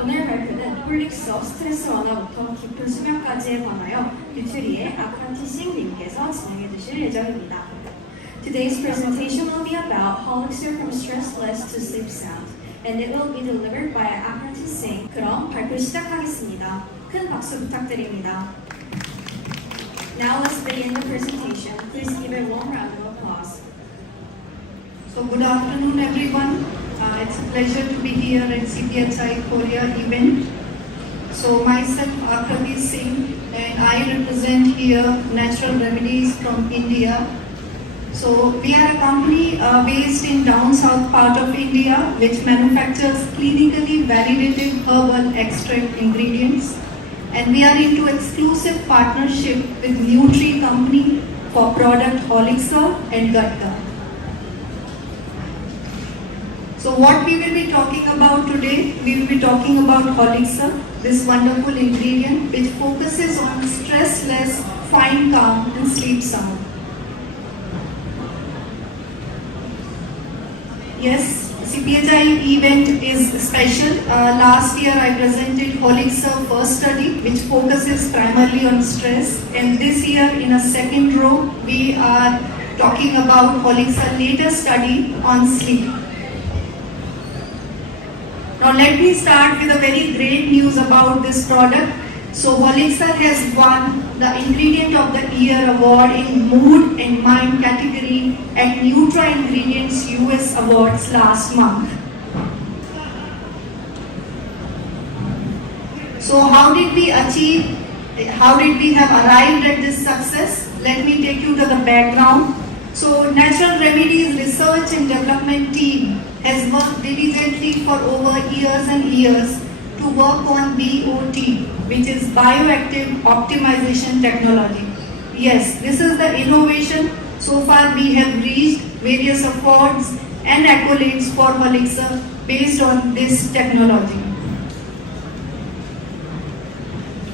오늘 발표는 홀릭서 스트레스 완화부터 깊은 수면까지에 관하여 뷰트리의 아크란티싱 님께서 진행해 주실 예정입니다. Today's presentation will be about Holixer from stressless to sleep sound, and it will be delivered by 아크란티싱. 그럼 발표 시작하겠습니다. 큰 박수 부탁드립니다. Now let's begin the presentation. Please give a warm round of applause. So good afternoon everyone. It's a pleasure to be here at CPHI Korea event. So myself Akrati Singh, and I represent here Natural Remedies from India. So we are a company based in down south part of India which manufactures clinically validated herbal extract ingredients, and we are into exclusive partnership with Nutri company for product Holixer and Gutka. So what we will be talking about today, we will be talking about Holixer, this wonderful ingredient which focuses on stressless, fine calm and sleep sound. Yes, CPHI event is special. Last year I presented Holixer first study which focuses primarily on stress, and this year in a second row we are talking about Holixer latest study on sleep. Now let me start with a very great news about this product. So Holixer has won the Ingredient of the Year award in Mood and Mind category at Nutra Ingredients US Awards last month. So how did we have arrived at this success? Let me take you to the background. So Natural Remedies research and development team has worked diligently for over years and years to work on BOT, which is Bioactive Optimization Technology. Yes, this is the innovation. So far we have reached various awards and accolades for Holixer based on this technology.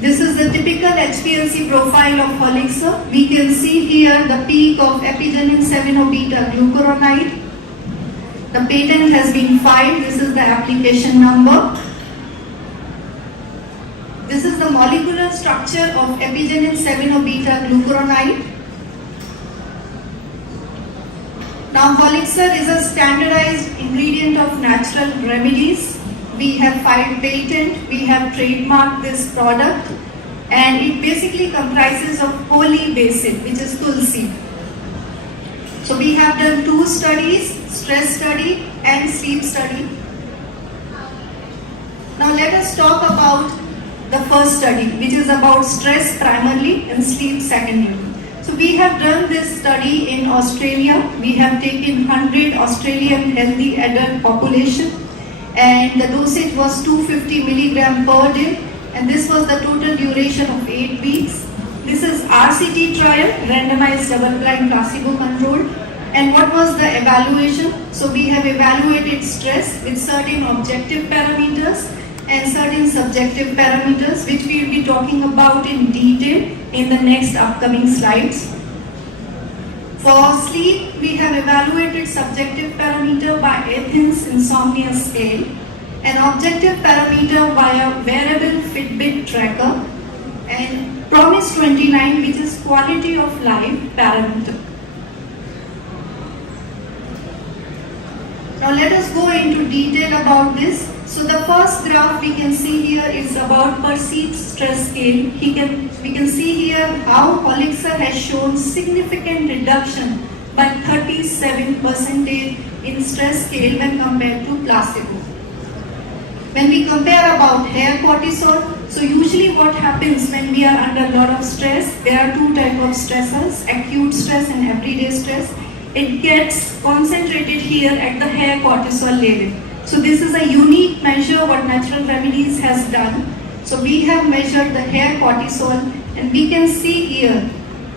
This is the typical HPLC profile of Holixer. We can see here the peak of Epigenin 7-beta glucuronide. The patent has been filed. This is the application number. This is the molecular structure of Epigenin 7-beta glucuronide. Now Holixer is a standardized ingredient of Natural Remedies. We have filed patent, we have trademarked this product, and it basically comprises of holy basil, which is tulsi. So we have done two studies, stress study and sleep study. Now let us talk about the first study, which is about stress primarily and sleep secondarily. So we have done this study in Australia. We have taken 100 Australian healthy adult population, and the dosage was 250 milligram per day, and this was the total duration of 8 weeks. This is RCT trial, randomized double-blind placebo controlled. And what was the evaluation? So we have evaluated stress with certain objective parameters and certain subjective parameters, which we will be talking about in detail in the next upcoming slides. For sleep, we have evaluated subjective parameter by Athens Insomnia Scale, and objective parameter via wearable Fitbit tracker, and PROMIS 29, which is quality of life parameter. Now let us go into detail about this. So the first graph we can see here is about perceived stress scale. We can see here how Holixer has shown significant reduction by 37% in stress scale when compared to placebo. When we compare about hair cortisol, so usually what happens when we are under a lot of stress, there are two types of stressors, acute stress and everyday stress. It gets concentrated here at the hair cortisol level. So this is a unique measure what Natural Remedies has done. So we have measured the hair cortisol, and we can see here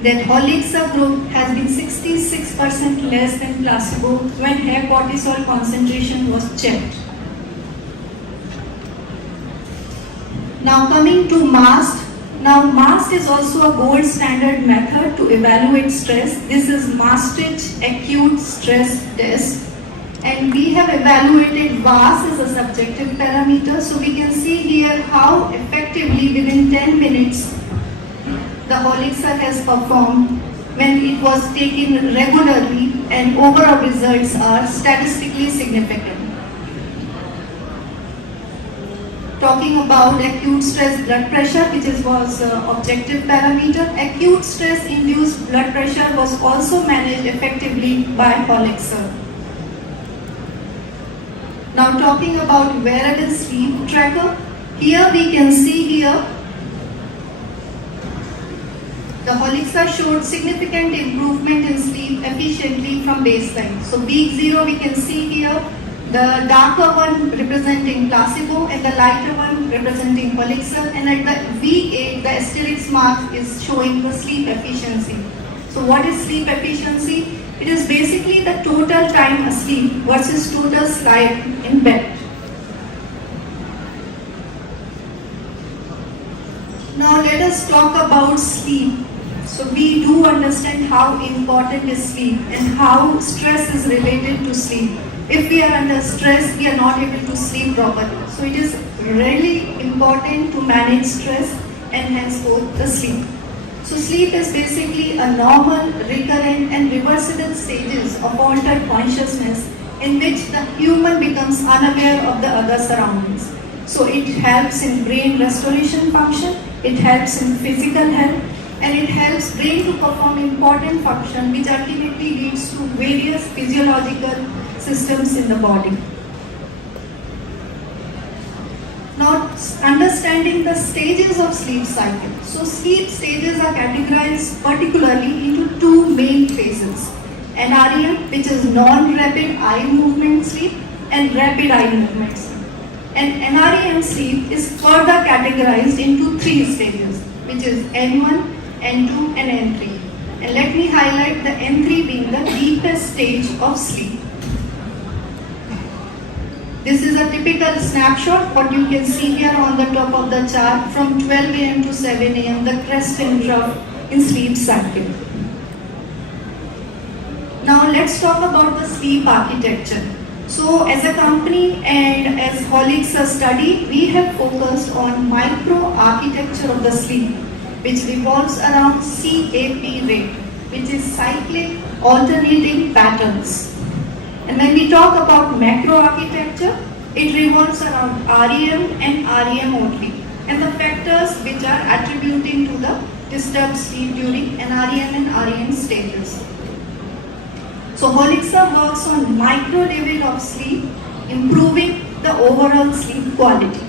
that Holixer group has been 66% less than placebo when hair cortisol concentration was checked. Now coming to MAST. Now MAST is also a gold standard method to evaluate stress. This is Maastricht Acute Stress Test. And we have evaluated VAS as a subjective parameter. So we can see here how effectively within 10 minutes the Holixer has performed when it was taken regularly, and overall results are statistically significant. Talking about acute stress blood pressure, which was objective parameter, acute stress induced blood pressure was also managed effectively by Holixer. Now talking about wearable sleep tracker, here we can see here the Holixer showed significant improvement in sleep efficiently from baseline. So week 0 we can see here the darker one representing placebo and the lighter one representing Holixer, and at the week 8 the asterisk mark is showing the sleep efficiency. So what is sleep efficiency? It is basically the total time asleep versus total sleep in bed. Now let us talk about sleep. So we do understand how important is sleep and how stress is related to sleep. If we are under stress, we are not able to sleep properly. So it is really important to manage stress and henceforth the sleep. So sleep is basically a normal, recurrent and reversible stages of altered consciousness in which the human becomes unaware of the other surroundings. So it helps in brain restoration function, it helps in physical health, and it helps brain to perform important function which ultimately leads to various physiological systems in the body. Now, understanding the stages of sleep cycle. So sleep stages are categorized particularly into two main phases. NREM, which is non-rapid eye movement sleep, and rapid eye movement sleep. And NREM sleep is further categorized into three stages, which is N1, N2 and N3. And let me highlight the N3 being the deepest stage of sleep. This is a typical snapshot, what you can see here on the top of the chart from 12 am to 7 am, the crest and trough in sleep cycle. Now let's talk about the sleep architecture. So as a company and as Holixer study, we have focused on micro architecture of the sleep, which revolves around CAP rate, which is cyclic alternating patterns. And when we talk about macro architecture, it revolves around REM and REM only, and the factors which are attributing to the disturbed sleep during NREM and REM stages. So Holixer works on micro level of sleep, improving the overall sleep quality.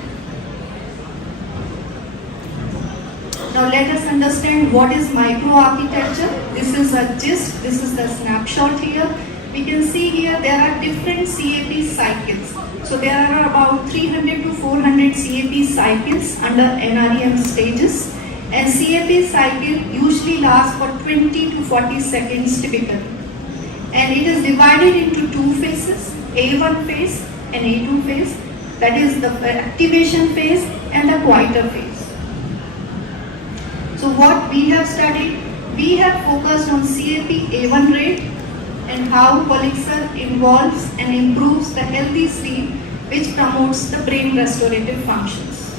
Now let us understand what is micro architecture. This is a gist, this is the snapshot here. We can see here there are different CAP cycles. So there are about 300 to 400 CAP cycles under NREM stages, and CAP cycle usually lasts for 20 to 40 seconds typically. And it is divided into two phases, A1 phase and A2 phase, that is the activation phase and the quieter phase. So what we have studied, we have focused on CAP A1 rate and how Holixer involves and improves the healthy sleep which promotes the brain restorative functions.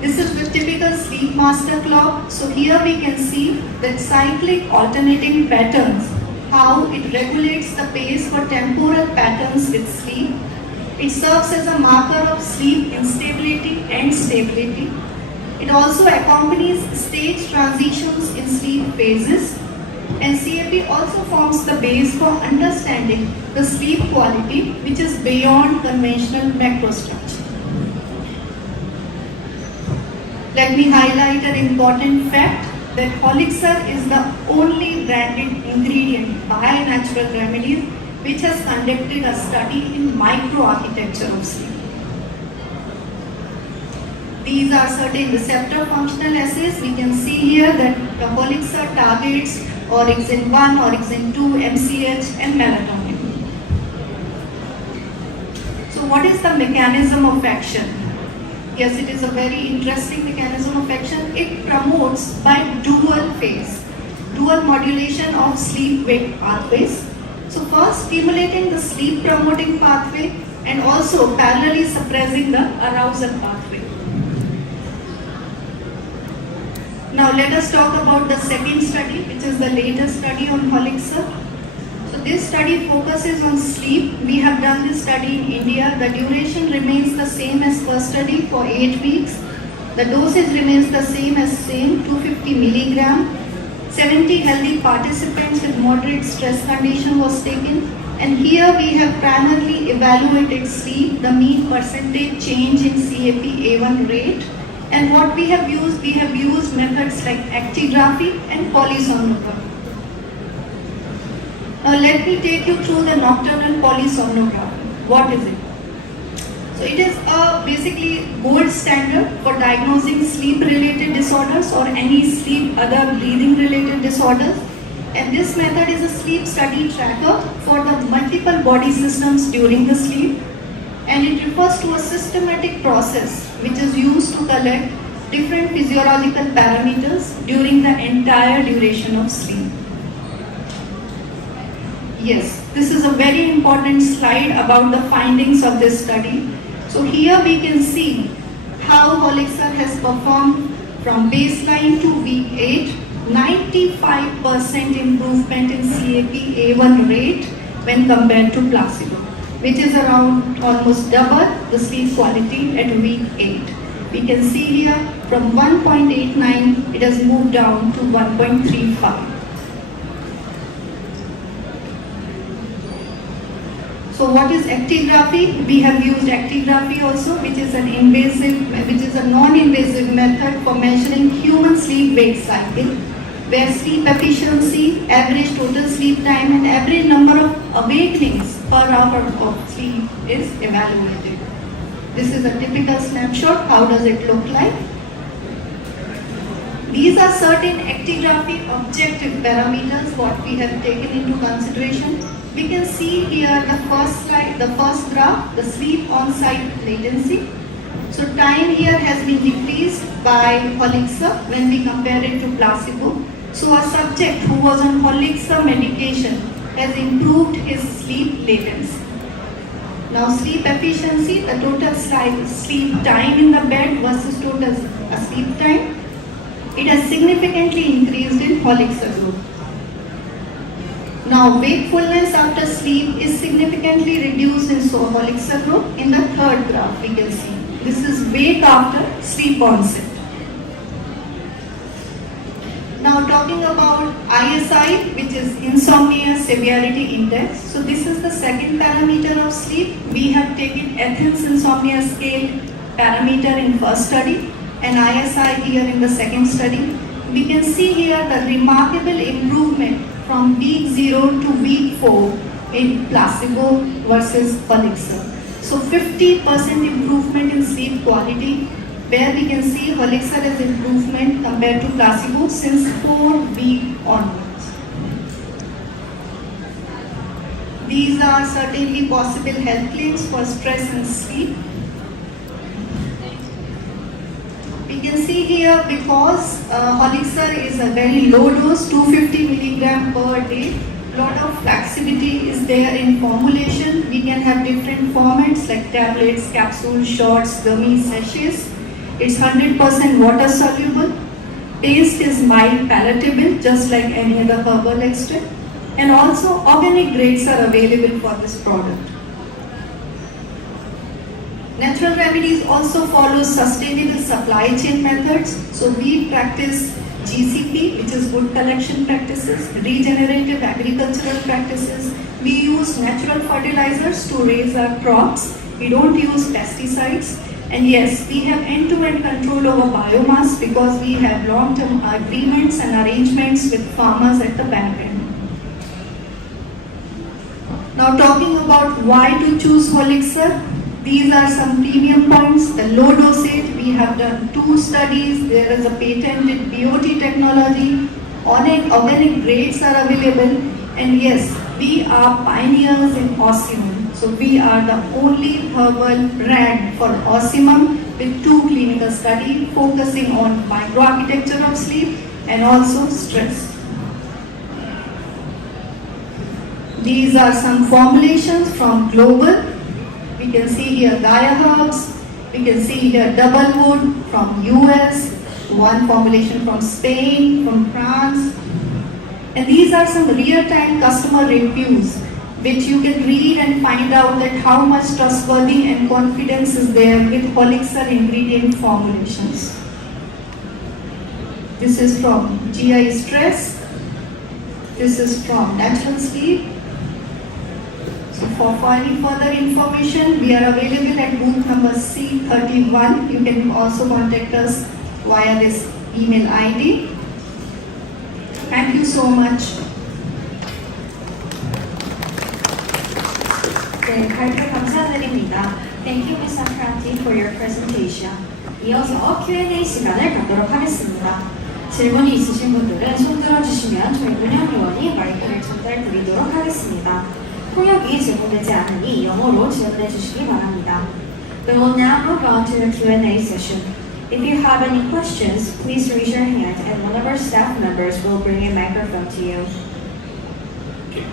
This is the typical sleep master clock. So here we can see that cyclic alternating patterns, how it regulates the pace for temporal patterns with sleep. It serves as a marker of sleep instability and stability. It also accompanies stage transitions in sleep phases. And CAP also forms the base for understanding the sleep quality which is beyond conventional macrostructure. Let me highlight an important fact that Holixer is the only branded ingredient by Natural Remedies which has conducted a study in microarchitecture of sleep. These are certain receptor functional assays. We can see here that the Holixer targets orexin 1, orexin 2, MCH and melatonin. So what is the mechanism of action? Yes, it is a very interesting mechanism of action. It promotes by dual phase, dual modulation of sleep-wake pathways. So first stimulating the sleep promoting pathway and also parallelly suppressing the arousal pathway. Now let us talk about the second study, which is the latest study on Holixer. So this study focuses on sleep. We have done this study in India. The duration remains the same as first study for 8 weeks. The dosage remains the same, 250 milligram. 70 healthy participants with moderate stress condition was taken. And here we have primarily evaluated sleep, the mean percentage change in CAP-A1 rate. And what we have used methods like actigraphy and polysomnography. Now let me take you through the nocturnal polysomnography. What is it? So it is basically gold standard for diagnosing sleep-related disorders or any other breathing-related disorders. And this method is a sleep study tracker for the multiple body systems during the sleep. And it refers to a systematic process which is used to collect different physiological parameters during the entire duration of sleep. Yes, this is a very important slide about the findings of this study. So here we can see how Holixer has performed from baseline to week 8, 95% improvement in CAP-A1 rate when compared to placebo, which is around almost double the sleep quality at week 8. We can see here from 1.89 it has moved down to 1.35. So what is actigraphy? We have used actigraphy also, which is a non-invasive method for measuring human sleep-wake cycle, where sleep efficiency, average total sleep time, and average number of awakenings per hour of sleep is evaluated. This is a typical snapshot. How does it look like? These are certain actigraphy objective parameters what we have taken into consideration. We can see here the first graph, the sleep on-site latency. So time here has been decreased by Holixer when we compare it to placebo. So a subject who was on Holixer medication has improved his sleep latency. Now sleep efficiency, the total sleep time in the bed versus total sleep time, it has significantly increased in Holixer group. Now wakefulness after sleep is significantly reduced in Holixer group. In the third graph we can see. This is wake after sleep onset. Now talking about ISI, which is Insomnia Severity Index. So this is the second parameter of sleep. We have taken Athens Insomnia Scale parameter in first study and ISI here in the second study. We can see here the remarkable improvement from week 0 to week 4 in placebo versus Holixer. So 50% improvement in sleep quality, where we can see Holixer has improvement compared to placebo since 4 weeks onwards. These are certainly possible health claims for stress and sleep. We can see here because Holixer is a very low dose, 250 milligram per day. Lot of flexibility is there in formulation. We can have different formats like tablets, capsules, shots, gummies, sachets. It's 100% water soluble. Taste is mild palatable, just like any other herbal extract. And also organic grades are available for this product. Natural Remedies also follows sustainable supply chain methods. So we practice GCP, which is good collection practices, regenerative agricultural practices. We use natural fertilizers to raise our crops. We don't use pesticides. And yes, we have end-to-end control over biomass because we have long-term agreements and arrangements with farmers at the back end. Now talking about why to choose Holixer. These are some premium points. The low dosage, we have done 2 studies. There is a patented BOT technology. Organic grades are available. And yes, we are pioneers in Ocimum. So we are the only herbal brand for Ocimum with 2 clinical studies focusing on microarchitecture of sleep and also stress. These are some formulations from global. We can see here Gaia Herbs. We can see here Double Wood from US. One formulation from Spain, from France. And these are some real-time customer reviews which you can read and find out that how much trustworthy and confidence is there with Holixer ingredient formulations. This is from GI Stress. This is from Natural Sleep. So for any further information, we are available at booth number C31. You can also contact us via this email ID. Thank you so much. 네, 발표 감사드립니다. Thank you, Ms. Akranti, for your presentation. 이어서 Q&A 시간을 갖도록 하겠습니다. 질문이 있으신 분들은 손 들어주시면 저희 운영위원이 마이크를 전달드리도록 하겠습니다. 통역이 제공되지 않으니 영어로 질문해 주시기 바랍니다. We will now move on to the Q&A session. If you have any questions, please raise your hand and one of our staff members will bring a microphone to you. Okay.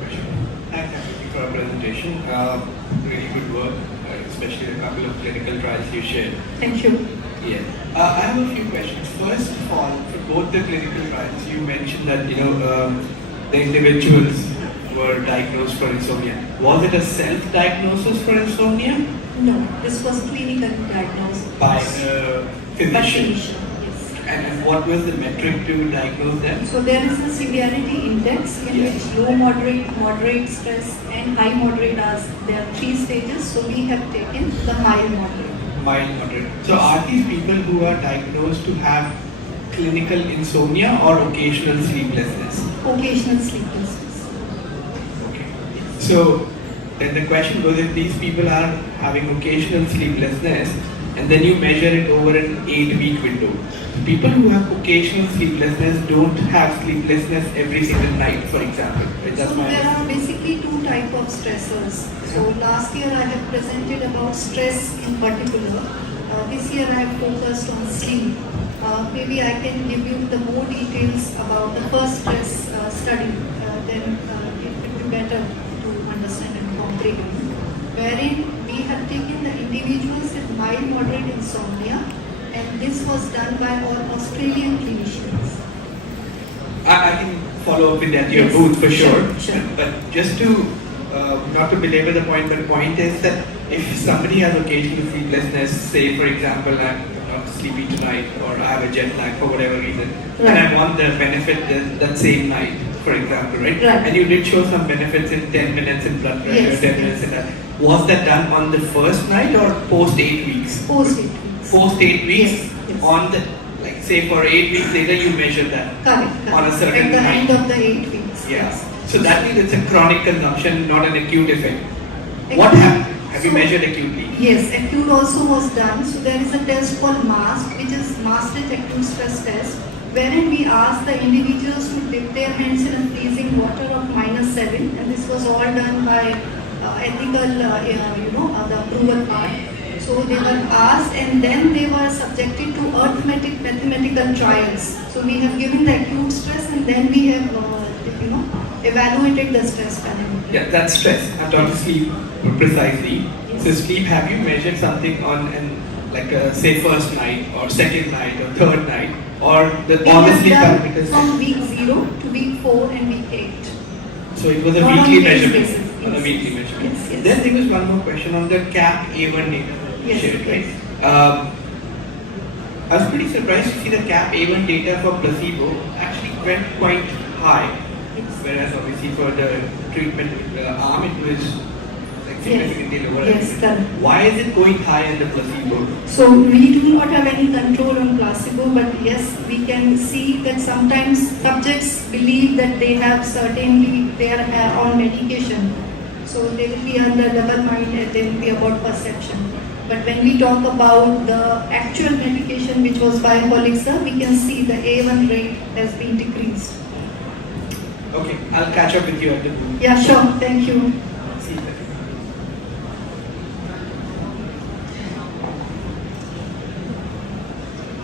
Question. Thank you for our presentation. Really good work, especially the couple of clinical trials you shared. Thank you. Yeah. I have a few questions. First of all, for both the clinical trials, you mentioned that the individuals were diagnosed for insomnia. Was it a self-diagnosis for insomnia? No, this was clinical diagnosis. By a physician? Yes. And what was the metric to diagnose them? So there is a severity index in Yes. which low, moderate stress and high moderate are there are 3 stages. So we have taken the mild moderate. Mild, moderate. So are these people who are diagnosed to have clinical insomnia or occasional sleeplessness? Occasional sleeplessness. Okay. So then the question goes, if these people are having occasional sleeplessness and then you measure it over an 8-week window, people who have occasional sleeplessness don't have sleeplessness every single night, for example. Right? That's So my there are basically 2 types of stressors. So last year I have presented about stress in particular. This year I have focused on sleep. Maybe I can give you the more details about the first stress study. Then it will be better to understand and comprehend. Wherein we have taken the individuals with mild moderate insomnia, and this was done by all Australian clinicians. I can follow up with that, your Yes. booth for sure. Sure. But just to, not to belabor the point, but the point is that if somebody has occasional sleeplessness, say for example, I'm not sleepy tonight or I have a jet lag for whatever reason, and I want the benefit that same night, for example, right? Right. And you did show some benefits in 10 minutes in blood pressure, Yes, 10 yes. minutes in that. Was that done on the first night or post 8 weeks? Post 8 weeks. Post 8 weeks, Yes, yes. on the, like say for 8 weeks later you measure that. Correct. On a certain At the time. end of the 8 weeks. Yeah. Yes. So that means it's a chronic consumption, not an acute effect. What happened? Have you So- measured acutely? Yes, acute also was done. So there is a test called MAST, which is Mastered Acute Stress Test, wherein we ask the individuals to dip their hands in a freezing water of -7, and this was all done by ethical, the approval part. So they were asked, and then they were subjected to arithmetic mathematical trials. So we have given the acute stress, and then we have, evaluated the stress parameter. Yeah, that's stress. I'm talking sleep precisely. Yes. So sleep, have you measured something on like say first night or second night or third night or all We the have sleep done parameters? from week 0 to week 4 and week 8. So it was a On a weekly daily measurement. basis, On a yes. weekly measurement. Yes, yes. Then there was one more question on the CAP A1 data you Yes, shared, right? yes. I was pretty surprised to see the CAP A1 data for placebo actually went quite high. Whereas obviously for the treatment arm it was like significantly lower. Yes, correct. Why is it going high in the placebo? So we do not have any control on placebo, but yes, we can see that sometimes subjects believe that they have they are on medication. So they will be under double mind and they will be about perception. But when we talk about the actual medication which was by Holixer, we can see the A1 rate has been decreased. Okay, I'll catch up with you at the booth. Yeah, sure. Thank you. See you there.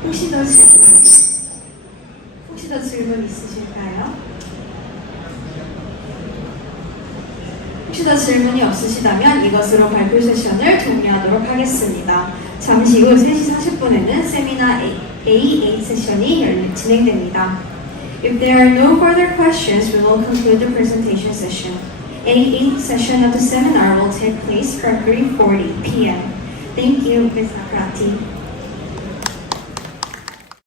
혹시 더 질문 있으실까요? 더 질문이 없으시다면 이것으로 발표 세션을 종료하도록 하겠습니다. 잠시 후 3시 40분에는 세미나 A8 세션이 진행됩니다. If there are no further questions, we will conclude the presentation session. A8 session of the seminar will take place from 3:40 p.m. Thank you, Ms. Akrati.